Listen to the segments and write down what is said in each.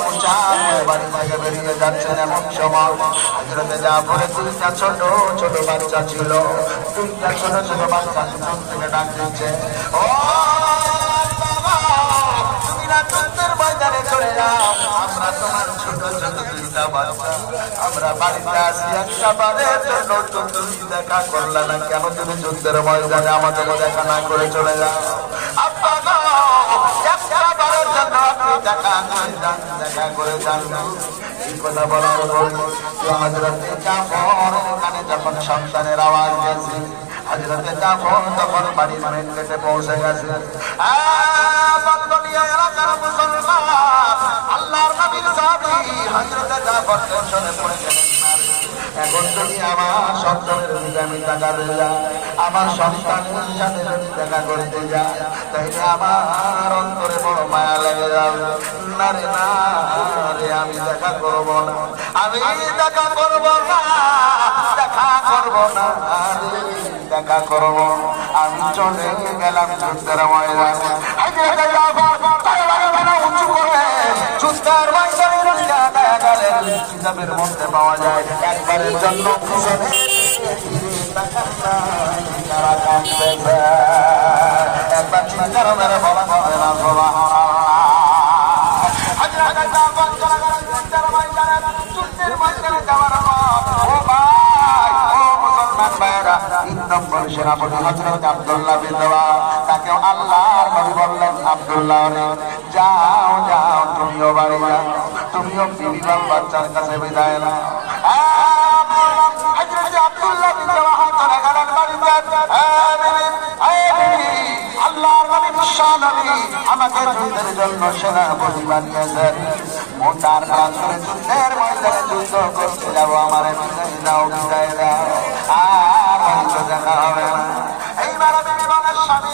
পোশাক বাড়ি থেকে বেরিয়ে যাচ্ছেন। এমন সময় হযরত জাফরের দুইটা ছোট ছোট বাচ্চা ছিল। দুইটা ছোট ছোট বাচ্চা পিছন থেকে ডাক দিচ্ছে, ও বাবা, তুমি না যুদ্ধের ময়দানে চলে যাও, আমরা তোমার ছোট ছোট দুইটা বাচ্চা, আমরা বাড়িতে আসি একটা বারের জন্য। তুমি দেখা করলে না কেন? তুমি যুদ্ধের ময়দানে আমাদের দেখা না করে চলে যাও। আব্বা গো, একটা বারের জন্য আপনি দেখা করে যান, দেখা করে যান। এই কথা বলার পর হযরতে জাফর কানে যখন সন্তানের আওয়াজ গেছে, হযরতে জাফর তখন বাড়ির মেন গেটে পৌঁছে গেছে। বান্দলিয়া এলাকার মুসলমান, আল্লাহর নবীর সাহাবী হযরতে জাফর টেনশনে পড়ে গেলেন। এখন যদি আমার সন্তানের দিকে আমি তাকাতে যাই, আমার সন্তানের সাথে যদি দেখা করতে যাই, তাইলে আমার অন্তরে বড় মায়া লেগে যাবে। না রে, না রে, আমি দেখা করবো না, আমি দেখা করবো না, দেখা করবো না, দেখা করবো। আমি চলে গেলাম যুদ্ধের ময়দানে। উঁচু করে যুদ্ধের ময়দানে কিতাবের মধ্যে পাওয়া যায়, একবারের জন্য পিছনে একবার চিন্তার মেরে বলা হবে না। সেনাপতি হযরত আব্দুল্লাহ বিন রাওয়াহা, তাকে আল্লাহর নবী বললেন, আব্দুল্লাহ যাও যাও, তুমিও বাড়ি যাও, তুমিও বিবি বাচ্চার কাছে বিদায় নাও। হযরত আব্দুল্লাহ বিন রাওয়াহা চলে গেলেন বাড়িতে। আল্লাহর নবী বিশ্বনবী আমাকে যুদ্ধের জন্য সেনাপতি বানিয়েছেন। মোটার প্রান্তরে যুদ্ধের ময়দানে যুদ্ধ করতে যাবো, আমার বিদায় দাও, বিদায় দাও, আর হয়তো দেখা হবে না। এইবার বিমানের স্বামী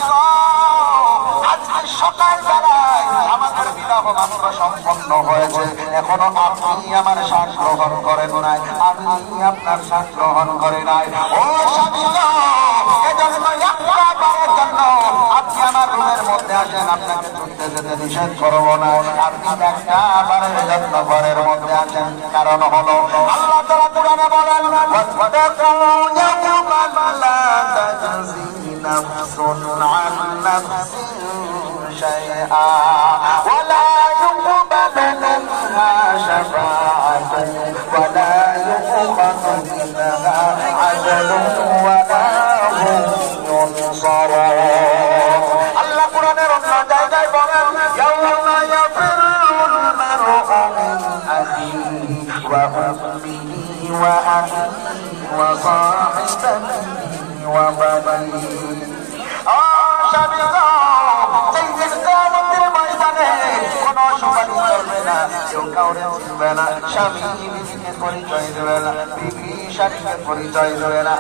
আজকে সকাল বেলায় আমাদের বিবাহ মাত্র সম্পন্ন হয়েছে, এখনো আপনি আমার শ্বাস গ্রহণ করেন নাই, আমি আপনার শ্বাস গ্রহণ করে নাই। ও স্বামী, এজন্য একবারের জন্য আপনি আমার রুমের মধ্যে আসেন, আপনাকে যুদ্ধে যেতে নিষেধ করবো না, আপনি একটা বারের জন্য ঘরের মধ্যে আসেন। কারণ হলো আল্লাহ তাআলা কোরআনে বলেন, নাফসুন আন নাফসিন শাইআ ওয়ালা ইউকবালু মিনহা শাফাআতুন ওয়ালা ইউকবালু মিনহা আদলুন ওয়ালা হুম ইউনসারুন। আল্লাহ কোরআনের অন্য জায়গায় বলেন, ইয়াউমা ইয়াফিরুল মারউ মিন আখিহি ওয়া উম্মিহি ওয়া আবিহি ওয়া সাহিবাতিহি ওয়া বানিহি। স্বামী বিবিকে পরিচয় দেবে না, বিবি স্বামীকে পরিচয় দেবে না,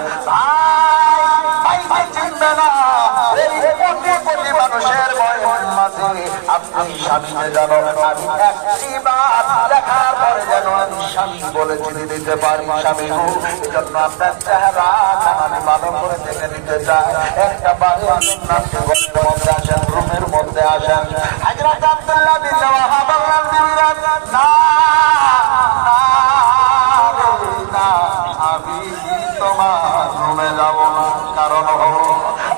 ভাই ভাই চিনবে না। কোটি মানুষের মাঝে আপনি স্বামীকে জানো, আমি একটিবার দেখার পরে যেন আমি স্বামী বলে চিনে দিতে পারি। স্বামী এই জন্য আপনার চেহারা আমি ভালো করে দেখে নিতে চাই। একটা বাড়ির ঘরের মধ্যে আসেন, রুমের মধ্যে আসেন। হযরত আব্দুল্লাহ বিন রাওয়াহা বললেন, বিবিরা না, আমি তোমার রুমে যাব না। কারণ হলো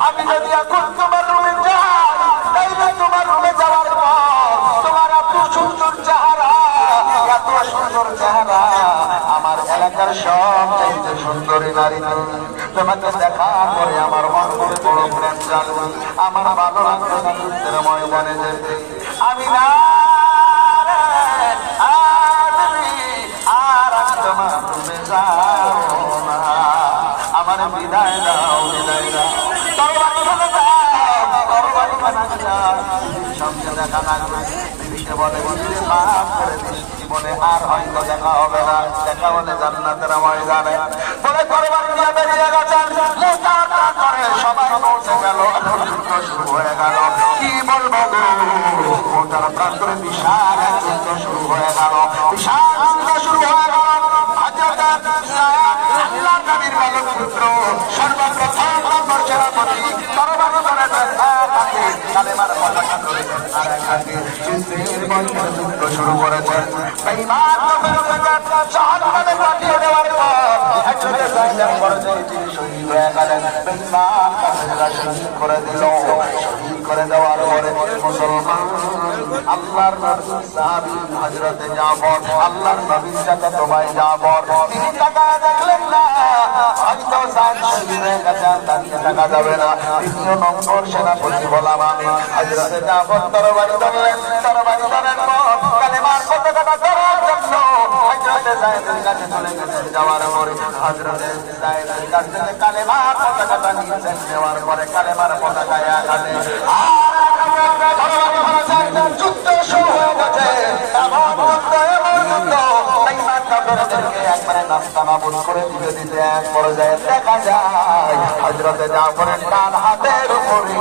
আমি যদি এখন তোমার রুমে যাই, তাইলে তোমার রুমে যাওয়ার পর তোমার এত সুন্দর চেহারা, এত সুন্দর চেহারা, আমার এলাকার সব চাইতে সুন্দরী নারী তোমাকে দেখা করে আমার মন করে বড় প্রেম জানবে, আমার ভালো লাগবে না যুদ্ধের ময়দানে যেতে। আমি না, আর আমি তোমার রুমে যাবো না, আমার বিদায় দাও, বিদায় দাও, তরবারি ভাঙা দাও, তরবারি ভাঙা দাও, সঙ্গে দেখা লাগবে। বিবিকে বলে, বিবিকে মাফ করে দিস, জীবনে আর হয়তো দেখা হবে না, দেখা হলে জান্নাতের ময়দানে। বলে তরবারি নিয়ে বেরিয়ে গেছেন, মোকাবিলা করে সবাই পৌঁছে গেল, যুদ্ধ শুরু হয়ে গেল। কি বলবো গো, মোটার প্রান্তরে বিশাল এক যুদ্ধ শুরু হয়ে গেল, বিশাল যুদ্ধ শুরু হয়ে গেল। আল্লাহর নবীর বালক পুত্র সর্বপ্রথম নম্বর সেনাপতি তরবারি ধরে কালেমার পতাকা ধরে আর এক হাতে যুদ্ধে শহীদের ময়দানে যুদ্ধ শুরু করেছেন। বেঈমান কাফেরদেরকে জাহান্নামে পাঠিয়ে দেওয়ার পর একসাথে জায়গা পর্যায়ে তিনি শহীদ হয়ে গেলেন। বেঈমান কাফেররা শহীদ করে দিল। শহীদ করে দেওয়ার পরে মুসলমান আল্লাহর নবী সাহাবী হযরতে জাফর, আল্লাহর নবীর চাচাতো ভাই জাফর, তিনি তাকায় দেখলেন না হয়তো সাহেব শহীদ হয়ে গেছেন, তাকে টাকা যাবে না। দ্বিতীয় নম্বর সেনাপতি বললাম আমি। হযরতে জাফর তরবারি ধরলেন, তরবারি ধরার পর কালেমার পতাকাটা ধরার জন্য হযরতে সাহেবের কাছে চলে গেছেন। যাওয়ার পরে হযরতে সাহেবের কাছ থেকে কালেমার পতাকাটা নিয়েছেন। নেওয়ার পরে কালেমার পতাকায় আঘাতে যুদ্ধ শুরু হয়ে গেছে। একবারে নাস্তানাবুদ করে দিতে দিতে এক পর্যায়ে দেখা যায় হযরতে জাফরের ডান হাতের উপরে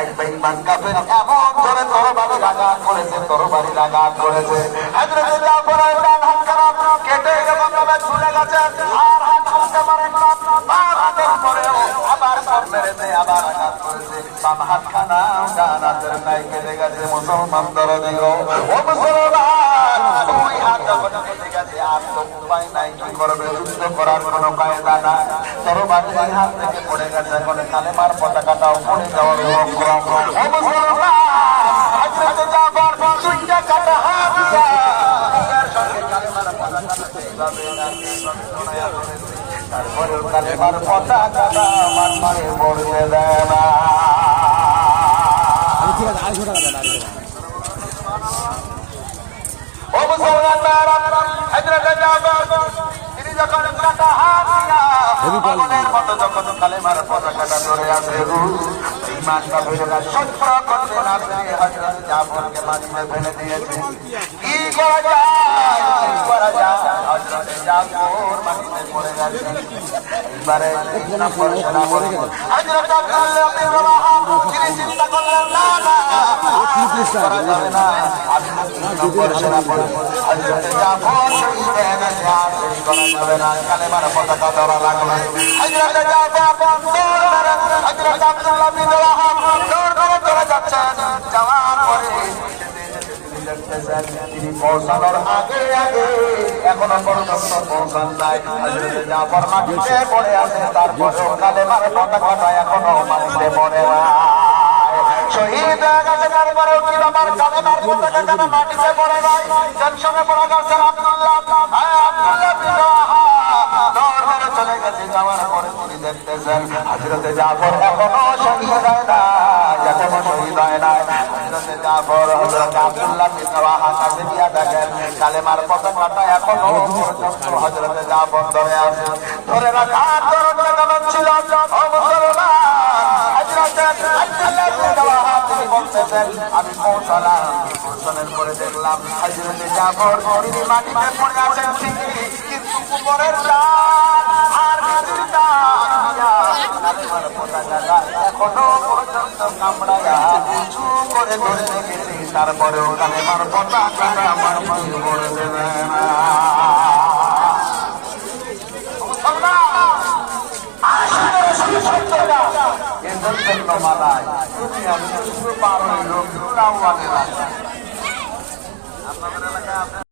এক বেঈমান কাফের এমন ধরে তরবারি আঘাত করেছে, তরবারি আঘাত করেছে। হযরতে জাফরের ডান হাতখানা কেটে এমনভাবে ঝুলে গেছে, আর হাত খুলতে পারেন না। বাম হাতের উপরেও আবার সব মেরেছে, আবার আঘাত করেছে। বাম হাতখানা ডান হাতের নাই কেটে গেছে। মুসলমান দরদিও, ও মুসলমান, ওই হাত যখন কেটে গেছে আর তো উপায় নাই, কি করবে? যুদ্ধ করার কোনো কায়দা নাই। তরবারি হাত থেকে পড়ে গেছে, এখন কালেমার পতাকাটাও পড়ে যাওয়ার উপক্রম। ও মুসলমান, হযরতে জাফর দুইটা কাটা হাত দিয়া বুকের সঙ্গে কালেমার পতাকাটা এইভাবে জড়ায়া ধরেছে। তারপরে কালেমার পতাকাটা মাটিতে পড়তে দেয় না। ও মুসলমান, হযরতে জাফর তিনি যখন কাটা হাত দিয়া আগুনের মতো যখন কালেমার পতাকাটা ধরে আছে, ঈমান কাফেররা সহ্য করতে না পেরে হযরত জাফরকে মাটিতে ফেলে দিয়েছে। কি করা যায়, কি করা যায়? হযরতে জাফর মাটিতে পড়ে গেছে। এবারে তিন নম্বর সেনাপতি হযরত আব্দুল্লাহ বিন রাওয়াহা তিনি চিন্তা করলেন, না না, করা যাবে না। আমি তিন নম্বর সেনাপতি হযরতে জাফর শহীদ হয়ে গেছে, আর দেরি করা যাবে না। কালেমার পতাকা ধরা লাগবে। হযরতে জাফর দৌড় মারেন, হযরত আব্দুল্লাহ বিন রাওয়াহা দৌড় করে চলে যাচ্ছেন। যাওয়ার পরে তিনি পৌঁছানোর আগে আগে এখনো পর্যন্ত পৌঁছান নাই। হযরতে জাফর মাটিতে পড়ে আছে, তারপরেও কালেমার পতাকাটা এখনো মাটিতে পড়ে নাই। শহীদ হয়ে গেছে, তারপরেও কি ব্যাপার? কালেমার পতাকা কেন মাটিতে পড়ে নাই? টেনশনে পড়ে গেছেন আব্দুল্লাহ বিন রাওয়াহা দৌড় মেরে চলে গেছে। যাওয়ার পরে তিনি দেখতেছেন হযরতে জাফর এখনো শহীদ হয় না, এখনো শহীদ হয় না। হযরতে জাফর হযরত আব্দুল্লাহ বিন রাওয়াহার কাছে গিয়া দেখেন কালেমার পতাকাটা এখনো পর্যন্ত হযরতে জাফর ধরে আছে। ধরে রাখার ধরনটা কেমন ছিল? ও মুসলমান, হযরতে আব্দুল্লাহ বিন রাওয়াহা তিনি বলতেছেন, আমি পৌঁছালাম, পৌঁছানোর পরে দেখলাম হযরতে জাফর তিনি মাটিতে পড়ে আছেন ঠিকই, কিন্তু উপরের আর কিছুটা কালেমার পতাকাটা এখনো পর্যন্ত কামড়ায়া উঁচু করে ধরে রেখেছি। তারপরেও কালেমার পতাকাটা আমার মাঝে পড়ে দেবে না। এদের জন্য মালায় তুমি আমি শুধু পারো লোক